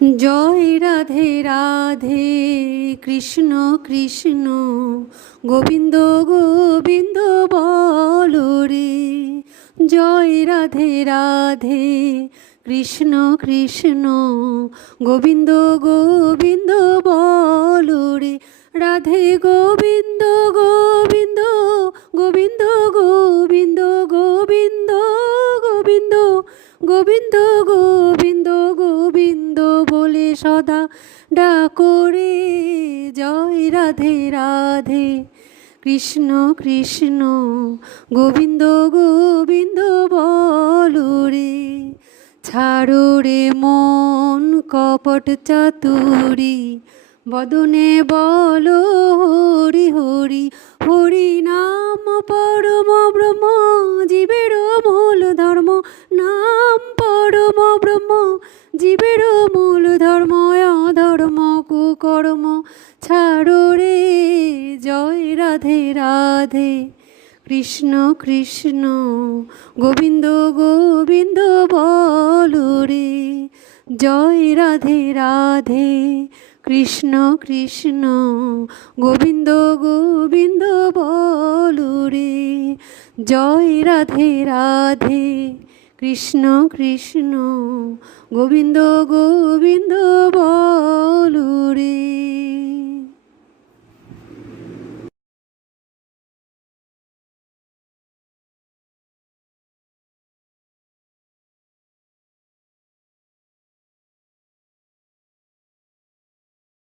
জয় রাধে রাধে, কৃষ্ণ কৃষ্ণ গোবিন্দ গোবিন্দ বলো রে। জয় রাধে রাধে, কৃষ্ণ কৃষ্ণ গোবিন্দ গোবিন্দ বলো রে। রাধে গোবিন্দ গোবিন্দ গোবিন্দ গোবিন্দ গোবিন্দ গোবিন্দ গোবিন্দ গোবিন্দ গোবিন্দ বলে সদা ডাকো রে। জয় রাধে রাধে, কৃষ্ণ কৃষ্ণ গোবিন্দ গোবিন্দ বলো রে। ছাড়ো রে মন কপট চাতুরি, বদনে বলো হরি হরি। হরি নাম পরম ব্রহ্ম, জীবের মূল ধর্ম। নাম পরম ব্রহ্ম, জীবের মূল ধর্ম। অধর্ম কুকর্ম ছাড়ো রে। জয় রাধে রাধে, কৃষ্ণ কৃষ্ণ গোবিন্দ গোবিন্দ বলো রে। জয় রাধে রাধে, কৃষ্ণ কৃষ্ণ গোবিন্দ গোবিন্দ বলো রে। জয় রাধে রাধে, কৃষ্ণ কৃষ্ণ গোবিন্দ গোবিন্দ বলো রে।